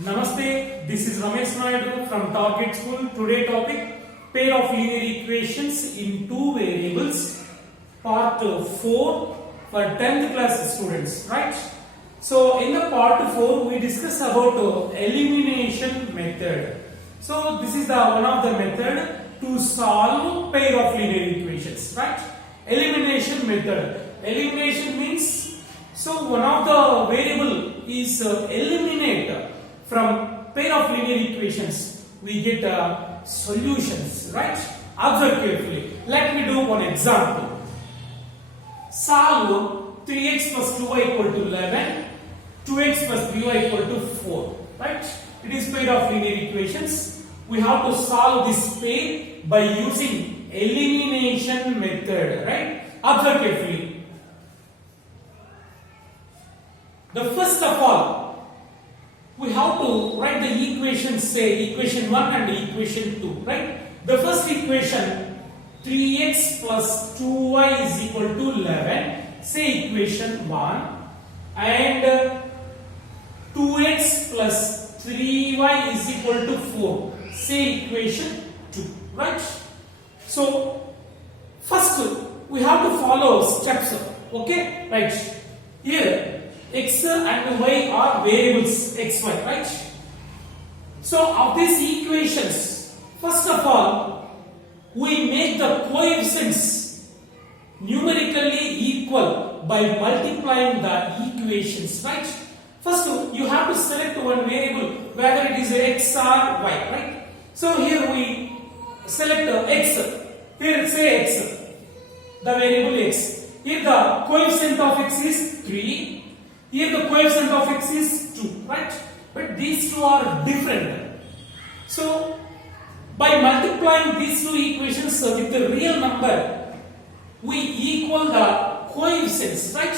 Namaste, this is Ramesh Naidu from Target School. Today topic pair of linear equations in two variables, part 4 for 10th class students, right? So in the part 4 we discuss about elimination method. So this is the one of the method to solve pair of linear equations, right? Elimination method. Elimination means so one of the variable is eliminate from pair of linear equations. We get solutions, right? Observe carefully. Let me do one example. Solve 3x plus 2y equal to 11, 2x plus 3y equal to 4, right? It is pair of linear equations. We have to solve this pair by using elimination method, right? Observe carefully. The first of all, we have to write the equations, say equation 1 and equation 2, right? The first equation 3x plus 2y is equal to 11, say equation 1, and 2x plus 3y is equal to 4, say equation 2, right? So first we have to follow steps, okay, right? Here x and y are variables xy, right? So of these equations, first of all, we make the coefficients numerically equal by multiplying the equations, right? First, you have to select one variable, whether it is x or y, right? So here we select x. Here say x, the variable x. Here the coefficient of x is 3. Here the coefficient of x is 2, right? But these two are different. So by multiplying these two equations with the real number, we equal the coefficients, right?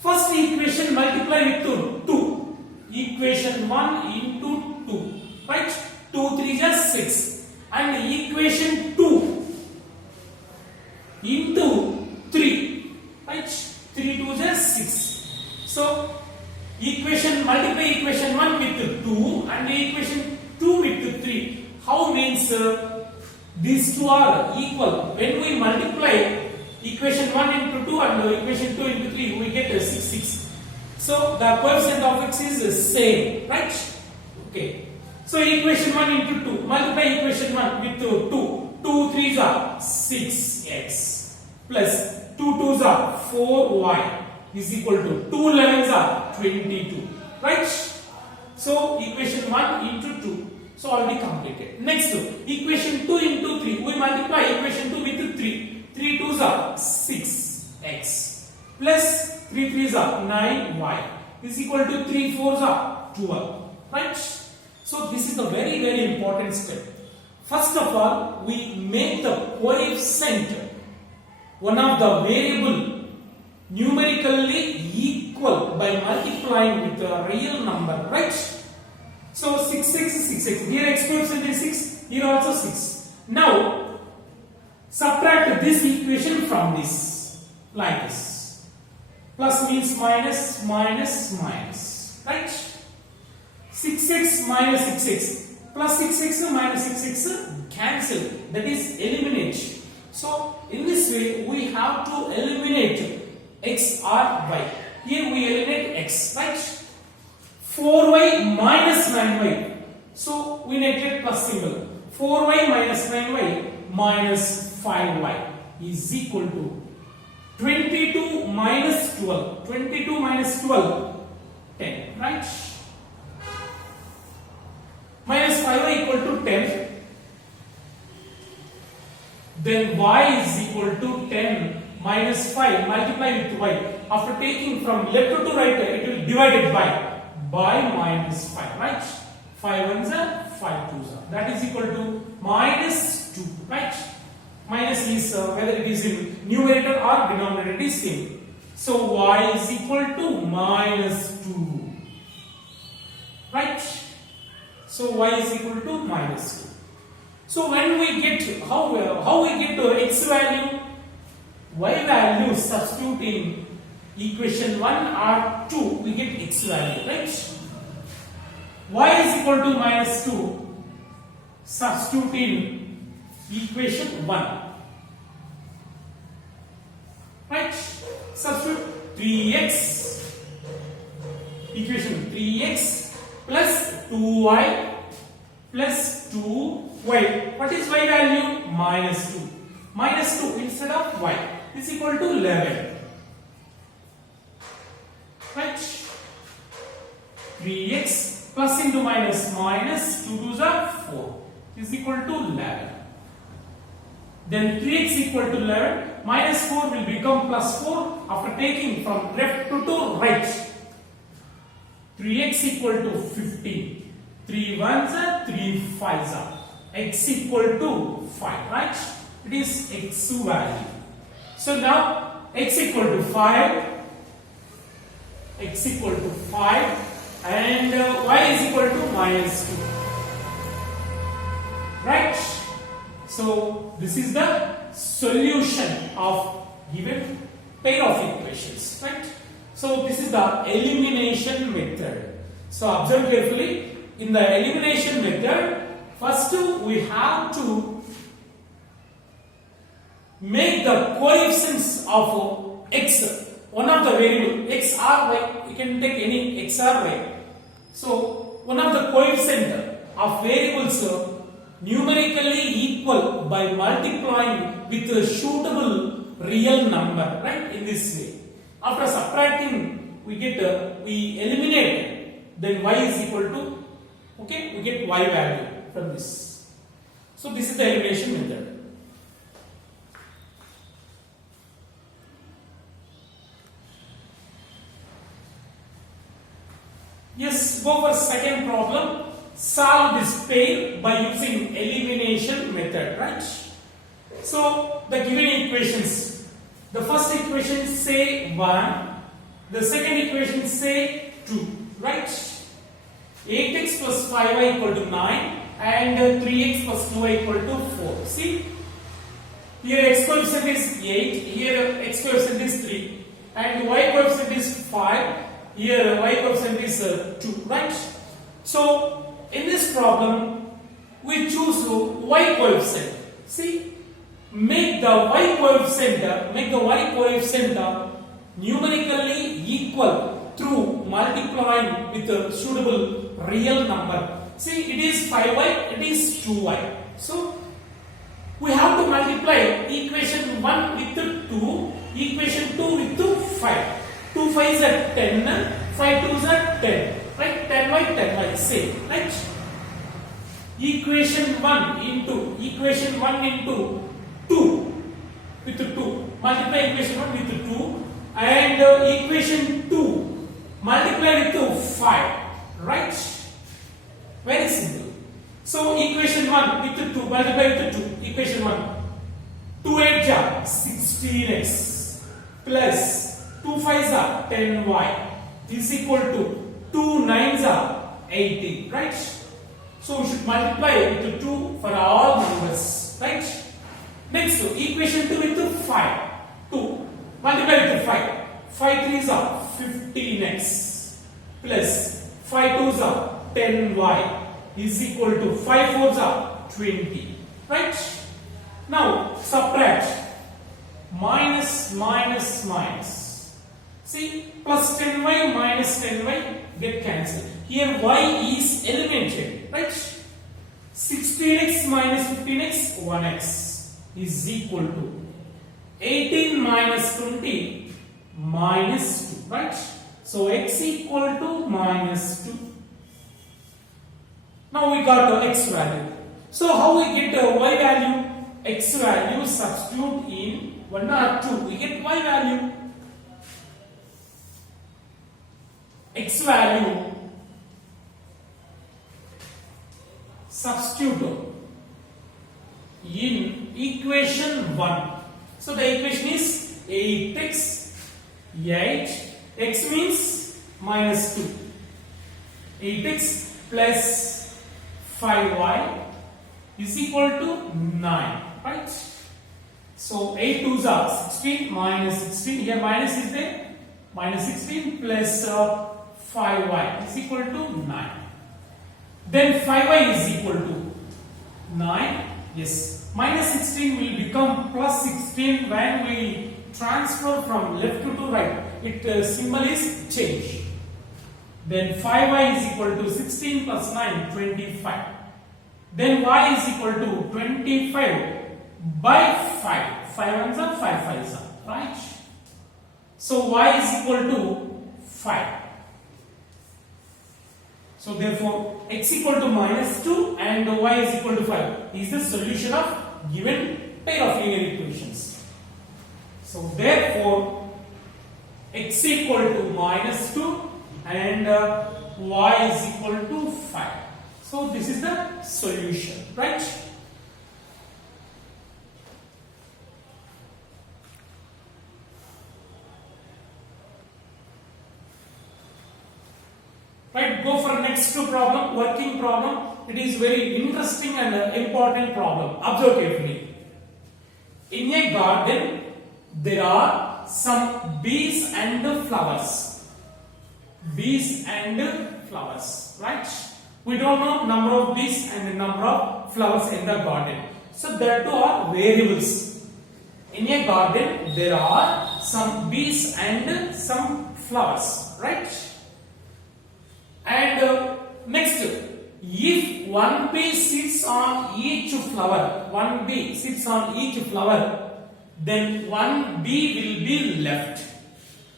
First equation multiply with 2. Equation 1 into 2, right? 2 3 is 6. And equation 2 into 3, right? 3 2 is 6. So multiply equation 1 with 2 and equation 2 with 3. How means these two are equal? When we multiply equation 1 into 2 and equation 2 into 3, we get 6. So the coefficient of x is same, right? Okay. So equation 1 into 2, multiply equation 1 with 2. 2 3s are 6x plus 2 2s are 4y is equal to 2 11s are 22, right? So equation 1 into 2, so already completed. Next, equation 2 into 3, we multiply equation 2 with 3. 3 2s are 6x plus 3 3s are 9y is equal to 3 4s are 12, right? So this is a very very important step. First of all, we make the coefficient, one of the variable, numerically equal by multiplying with a real number, right? So 6x is 6x. Here x coefficient is 6, here also 6. Now subtract this equation from this, like this. Plus means minus, minus, minus, right? 6x minus 6x plus 6x minus 6x cancel, that is eliminate. So in this way we have to eliminate x or y. Here we eliminate x, right? 4y minus 9y. So we neglect plus symbol. 4y minus 9y minus 5y is equal to 22 minus 12. 22 minus 12, 10, right? Minus 5y equal to 10. Then y is equal to 10 minus 5 multiply with y. After taking from left to right, it will divide it by minus 5, right? 5 ones are 5 twos are. That is equal to minus 2, right? Minus is whether it is in numerator or denominator, it is same. So y is equal to minus 2, right? So y is equal to minus 2. So when we get how we get to x value, y value substitute in equation 1 or 2, we get x value, right? y is equal to minus 2. Substitute in equation 1. Right? Substitute 3x. Equation 3x plus 2y plus 2y. What is y value? Minus 2. Minus 2 instead of y is equal to 11. Right? 3x plus into minus minus 2 2s are 4 is equal to 11. Then 3x equal to 11 minus 4 will become plus 4 after taking from left to right. 3x equal to 15. 3 1s are 3 5s are. X equal to 5, right? It is x value. So now x equal to 5. X equal to 5 and y is equal to minus 2. Right? So this is the solution of given pair of equations. Right? So this is the elimination method. So observe carefully. In the elimination method, first we have to make the coefficients of x, one of the variable x or y, you can take any x or y. So one of the coefficient of variables numerically equal by multiplying with a suitable real number, right? In this way, after subtracting, we eliminate, then y is equal to, okay, we get y value from this. So this is the elimination method. Yes, go for second problem. Solve this pair by using elimination method, right? So the given equations, the first equation say 1, the second equation say 2, right? 8x plus 5y equal to 9 and 3x plus 2y equal to 4. See, here x coefficient is 8, here x coefficient is 3 and y coefficient is 5, here y coefficient is 2, right? So in this problem we choose y coefficient. See, make the y coefficient numerically equal through multiplying with a suitable real number. See, it is 5y, it is 2y. So we have to multiply equation 1 with 2, equation 2 with 5. 2 5s are 10, 5 2s are 10. Right? 10y, same. Right? Equation 1 into 2 with 2. Multiply equation 1 with 2 and equation 2 multiply with 5. Right? Very simple. So equation 1 with 2 multiply with 2. Equation 1. 2 8 are 16x plus 2 5s are 10y is equal to 2 9s are 18. Right? So we should multiply with 2 for all numbers. Right? Next, equation 2 with 5. 2 multiply with 5. 5 3s are 15x plus 5 2s are 10y is equal to 5 4s are 20. Right? Now subtract minus. See, plus 10y minus 10y get cancelled. Here y is eliminated, right? 16x minus 15x, 1x is equal to 18 minus 20 minus 2, right? So x equal to minus 2. Now we got x value. So how we get y value? X value substitute in 1 or 2. We get y value. X value substitute in equation 1. So the equation is 8x, 8, x means minus 2. 8x plus 5y is equal to 9, right? So 8 2s are 16 minus 16. Here minus is there. Minus 16 plus 5y is equal to 9. Then 5y is equal to 9. Yes. Minus 16 will become plus 16 when we transfer from left to right. It symbol is change. Then 5y is equal to 16 plus 9, 25. Then y is equal to 25 by 5. 5 ones are 5 5s are, right? So y is equal to 5. So therefore x equal to minus 2 and y is equal to 5 is the solution of given pair of linear equations. So therefore x equal to minus 2 and y is equal to 5. So this is the solution, right? Right, go for next problem, working problem. It is very interesting and important problem. Observe carefully. In a garden, there are some bees and flowers. Bees and flowers, right? We don't know number of bees and the number of flowers in the garden. So that two are variables. In a garden, there are some bees and some flowers, right? And next, if one bee sits on each flower, then one bee will be left.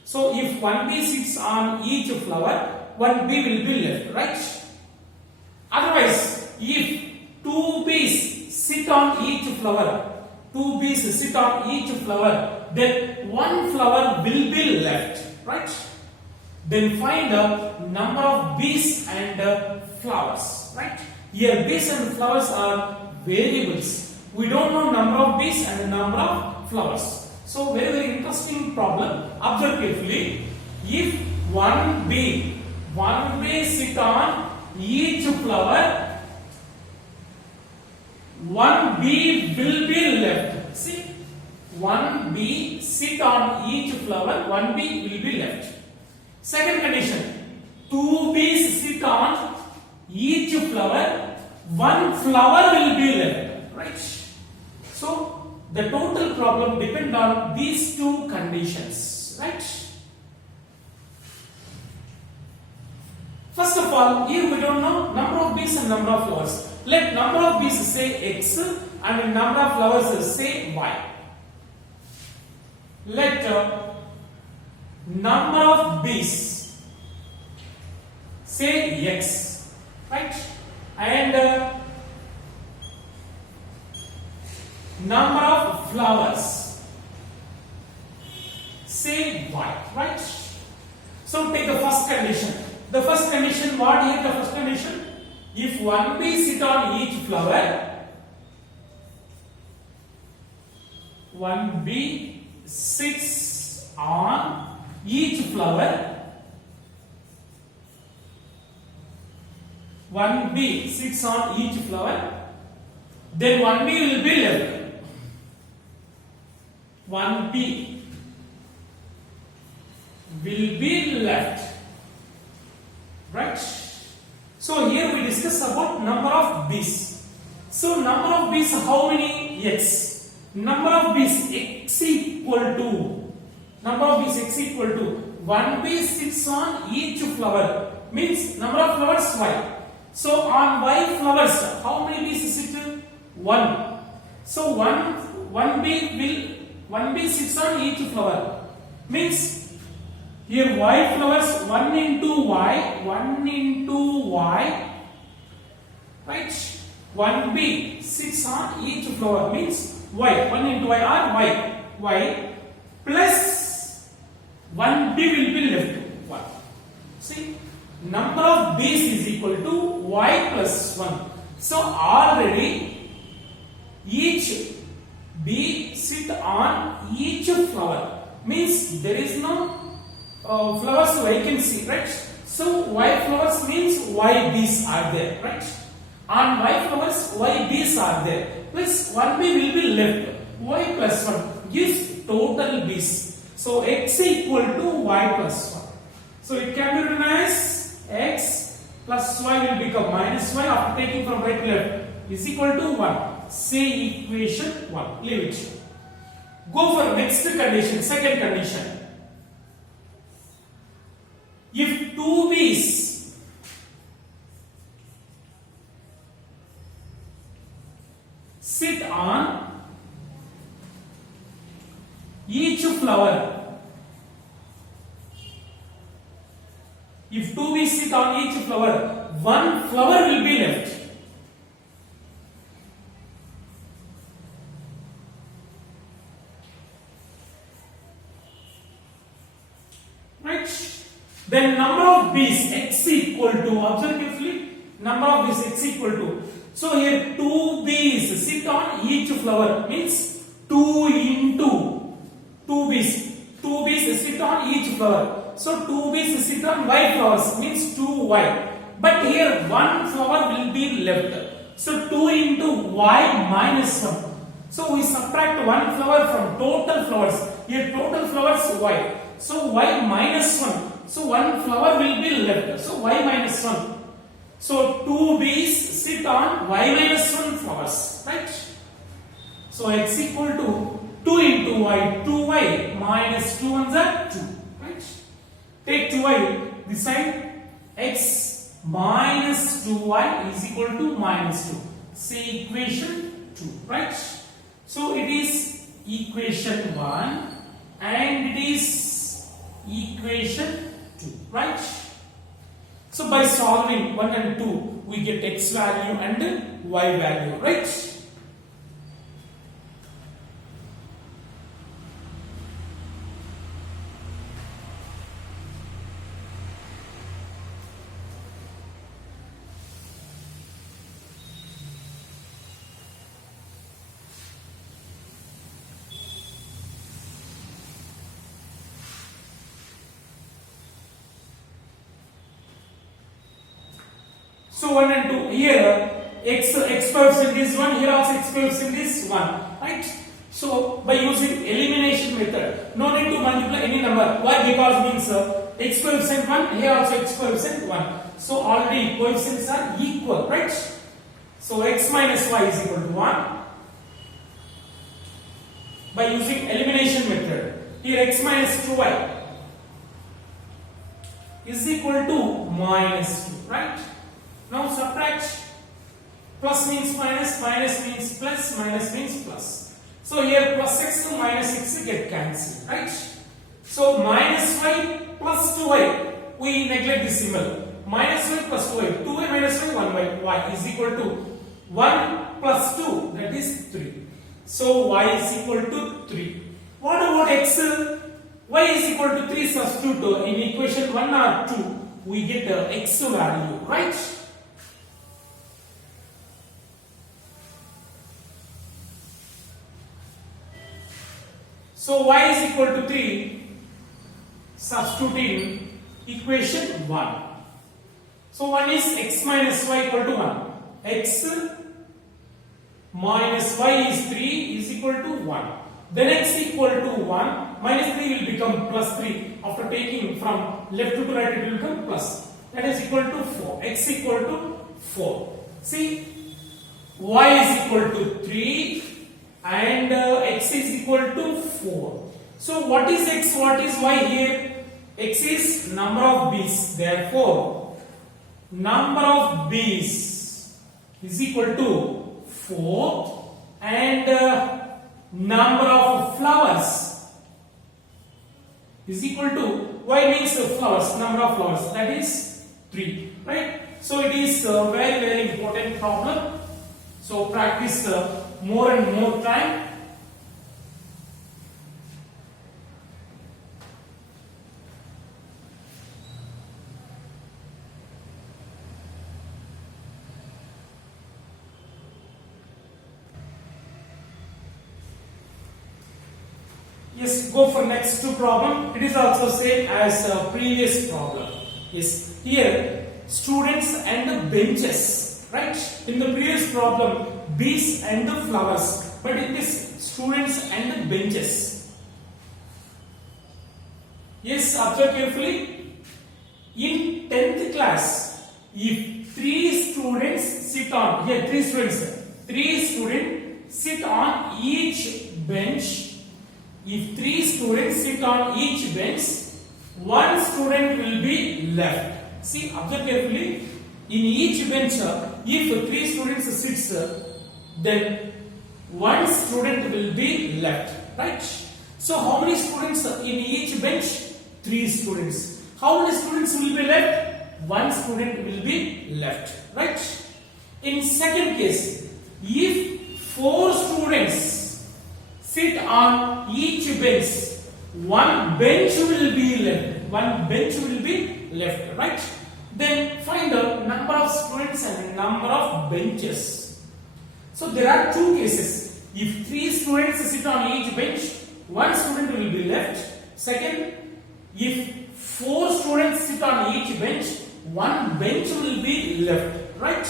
So if one bee sits on each flower, one bee will be left, right? Otherwise, if two bees sit on each flower, then one flower will be left, right? Then find the number of bees and flowers, right? Here bees and flowers are variables. We don't know number of bees and the number of flowers. So very very interesting problem. Observe carefully. If one bee sit on each flower, one bee will be left. See, one bee sit on each flower, one bee will be left. Second condition, two bees sit on each flower, one flower will be left, right? So the total problem depends on these two conditions, right? First of all, here we don't know number of bees and number of flowers. Let number of bees say x and number of flowers say y. Let number of bees say x, right? And number of flowers say y, right? So take the first condition. The first condition, what is the first condition? If one bee sit on each flower, one bee sits on each flower, one bee sits on each flower, then one bee will be left. One bee will be left, right? So here we discuss about number of bees. So number of bees, how many? X. Number of bees x equal to, number of bees x equal to, one bee sits on each flower, means number of flowers y. So on y flowers, how many bees sit? 1. So one bee sits on each flower, means here y flowers 1 into y, right? One bee sits on each flower, means y, 1 into y or y plus one bee will be left 1. See, number of bees is equal to y plus 1. So already each bee sit on each flower, means there is no flowers vacancy, right? So y flowers means y bees are there, right? On y flowers y bees are there, plus one bee will be left. Y plus 1 gives total bees. So x equal to y plus 1. So it can be written as x plus y will become minus y after taking from right to left is equal to 1. Say equation 1. Leave it. Go for next condition, second condition. If two bees sit on each flower, if two bees sit on each flower, one flower will be left. Right? Then number of bees x equal to, observe carefully, number of bees x equal to. So here two bees sit on each flower means 2 into 2 bees. 2 bees sit on each flower. So 2 bees sit on y flowers means 2y. But here one flower will be left. So 2 into y minus 1. So we subtract one flower from total flowers. Here total flowers y. So y minus 1. So one flower will be left. So y minus 1. So 2 bees sit on y minus 1 flowers. Right? So x equal to 2 into y. 2y minus 2 ones are 2. Right? Take 2y. This side x minus 2y is equal to minus 2. Say equation 2. Right? So it is equation 1 and it is equation 2. Right? So by solving 1 and 2 we get x value and y value. Right? So 1 and 2 here x coefficient is 1, here also x coefficient is 1, right? So by using elimination method, no need to multiply any number. Why? Because means x coefficient 1, here also x coefficient 1. So already coefficients are equal, right? So x minus y is equal to 1. By using elimination method, here x minus 2y is equal to minus 2, right? Now subtract. Plus means minus, minus means plus, minus means plus. So here plus x to minus x get cancelled, right? So minus y plus 2y. We neglect this symbol. Minus y plus 2y. 2y minus y, 1y. Y is equal to 1 plus 2, that is 3. So y is equal to 3. What about x? Y is equal to 3, substitute in equation 1 or 2. We get the x value, right? So y is equal to 3, substitute in equation 1. So 1 is x minus y equal to 1. X minus y is 3 is equal to 1. Then x equal to 1, minus 3 will become plus 3. After taking from left to right, it will become plus. That is equal to 4. X equal to 4. See, y is equal to 3 and x is equal to 4. So what is x, what is y here? X is number of bees. Therefore, number of bees is equal to 4 and number of flowers is equal to, y means flowers, number of flowers, that is 3, right? So it is a very, very important problem. So practice more and more time. Yes, go for next problem. It is also same as previous problem. Yes, here students and benches, right? In the previous problem, bees and the flowers, but in this students and benches. Yes, observe carefully. In 10th class, if three students sit on here, three students sit on each bench. If three students sit on each bench, one student will be left. See, observe carefully. In each bench, if three students sits, then one student will be left, right? So how many students in each bench? Three students. How many students will be left? One student will be left, right? In second case, if four students sit on each bench, one bench will be left. One bench will be left, right? Then find the number of students and number of benches. So there are two cases. If three students sit on each bench, one student will be left. Second, if four students sit on each bench, one bench will be left, right?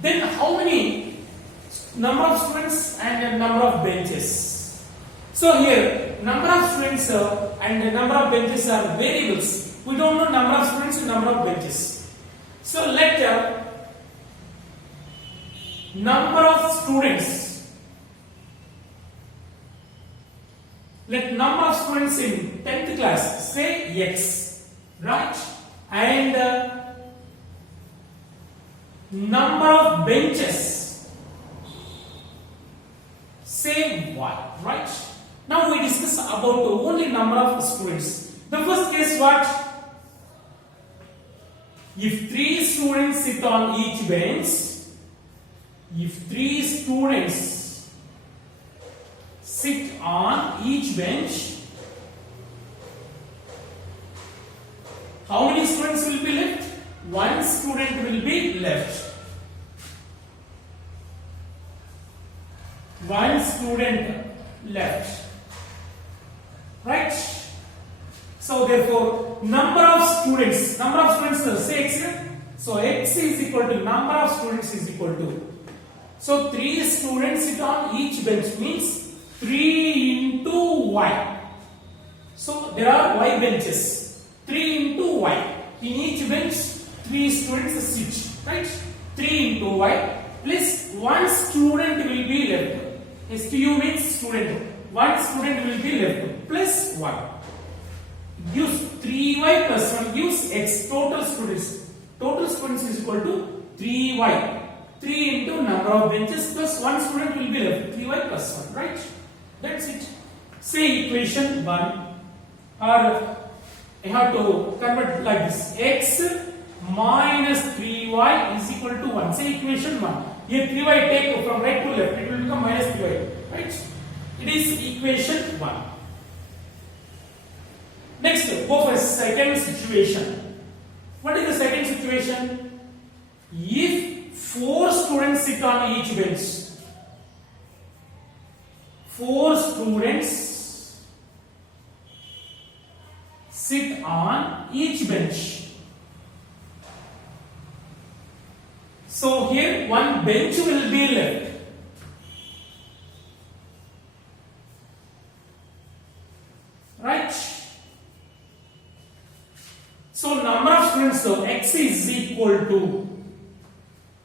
Then how many number of students and number of benches? So here number of students and number of benches are variables. We don't know number of students and number of benches. So let number of students, let number of students in 10th class say X, right? And number of benches say Y, right? Now we discuss about only number of students. The first case what? If three students sit on each bench, if three students sit on each bench, how many students will be left? One student will be left. One student left. Right? So therefore, number of students say X here. So X is equal to number of students is equal to. So 3 students sit on each bench means 3 into Y. So there are Y benches. 3 into Y. In each bench, 3 students sit. Right? 3 into Y plus 1 student will be left. STU means student. 1 student will be left plus 1. Gives 3Y plus 1 gives X total students. Total students is equal to 3Y. 3 into number of benches plus 1 student will be left. 3Y plus 1. Right? That's it. Say equation 1. Or I have to convert like this. X minus 3Y is equal to 1. Say equation 1. Here 3Y take from right to left. It will become minus 3Y. Right? It is equation 1. Next, go for second situation. What is the second situation? If 4 students sit on each bench, 4 students sit on each bench. So here one bench will be left. Right? So number of students, so X is equal to,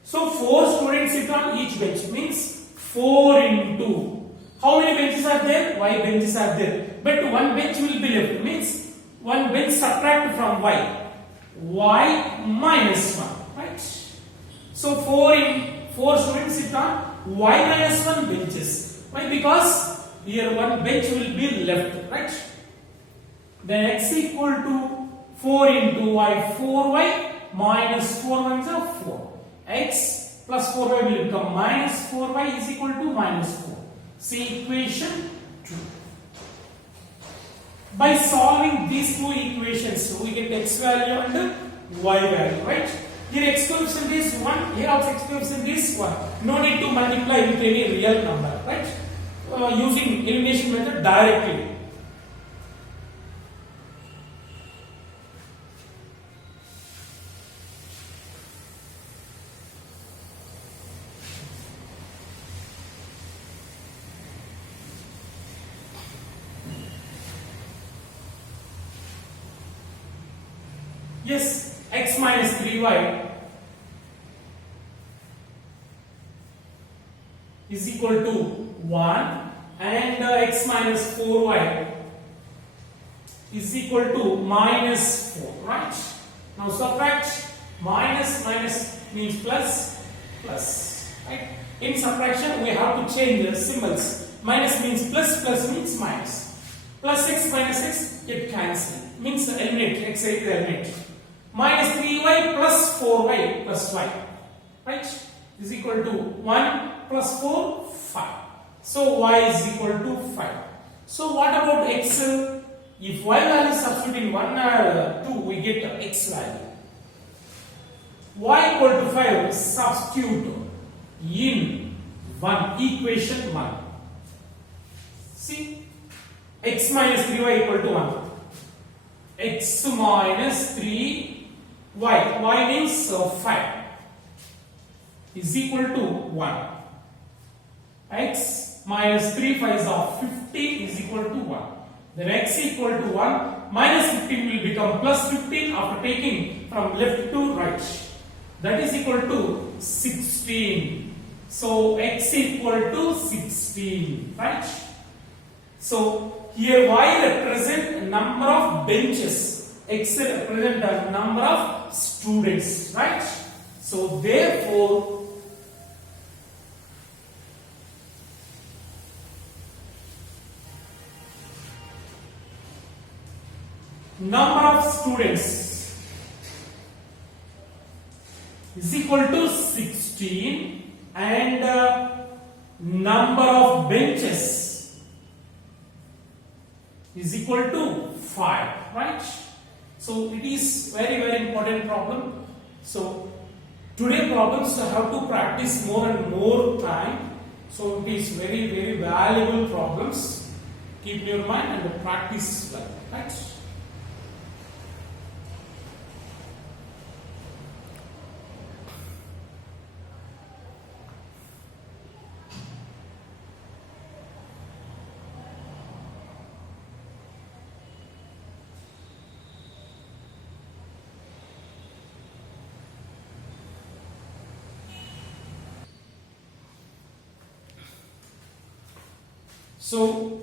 so 4 students sit on each bench means 4 into, how many benches are there? Y benches are there, but one bench will be left means one bench subtract from Y, Y minus 1, right? So 4 students sit on Y minus 1 benches. Why? Because here one bench will be left, right? Then X equal to 4 into Y, 4Y minus 4 ones are 4. X plus 4Y will become minus 4Y is equal to minus 4. See equation 2. By solving these two equations, we get X value and Y value, right? Here X coefficient is 1, here also X coefficient is 1. No need to multiply with any real number, right? Using elimination method directly. Yes, X minus 3Y is equal to 1 and x minus 4y is equal to minus 4, right? Now subtract. Minus means plus, right? In subtraction we have to change the symbols. Minus means plus, plus means minus. Plus x minus x get cancelled, means eliminate, x eliminate. Minus 3y plus 4y plus y, right, is equal to 1 plus 4, 5. So y is equal to 5. So what about x? If y value substitute in 1 or 2, we get x value. Y equal to 5, substitute in equation 1. See, x minus 3y equal to 1. X minus 3y, y means 5, is equal to 1. X minus 3 5 is 50 is equal to 1. Then x equal to 1 minus 15 will become plus 15 after taking from left to right. That is equal to 16. So x equal to 16, right? So here y represent number of benches, x represent the number of students, right? So therefore number of students is equal to 16 and number of benches is equal to 5, right? So it is very important problem. So today problems have to practice more and more time. So it is very valuable problems. Keep in your mind and practice well, right? So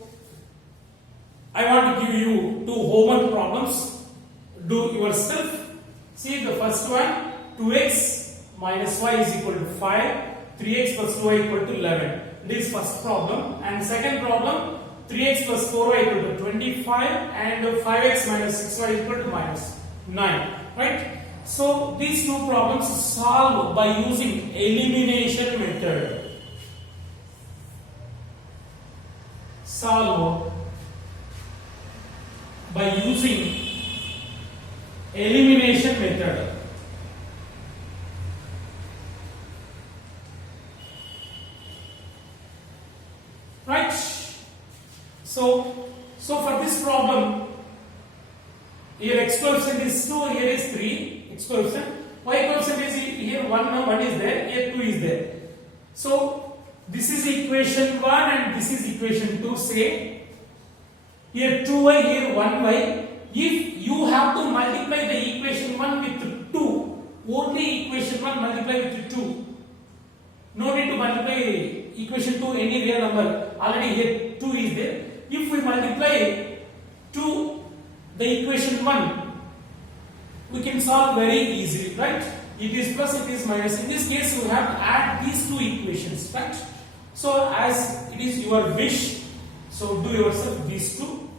I want to give you two homework problems. Do yourself. See the first one, 2x minus y is equal to 5, 3x plus 2y equal to 11. This first problem. And second problem, 3x plus 4y equal to 25 and 5x minus 6y equal to minus 9. Right? So these two problems solved by using elimination method. Solve by using elimination method. Right? So for this problem, here x coefficient is 2, here is 3 x coefficient, y coefficient is here 1 is there, here 2 is there. So this is equation 1 and this is equation 2. Say here 2y, here 1y. If you have to multiply the equation 1 with 2, only equation 1 multiply with 2. No need to multiply equation 2 any real number. Already here 2 is there. If we multiply 2 the equation 1, we can solve very easily, right? It is plus, it is minus. In this case, we have to add these two equations, right? So as it is your wish, so do yourself these two.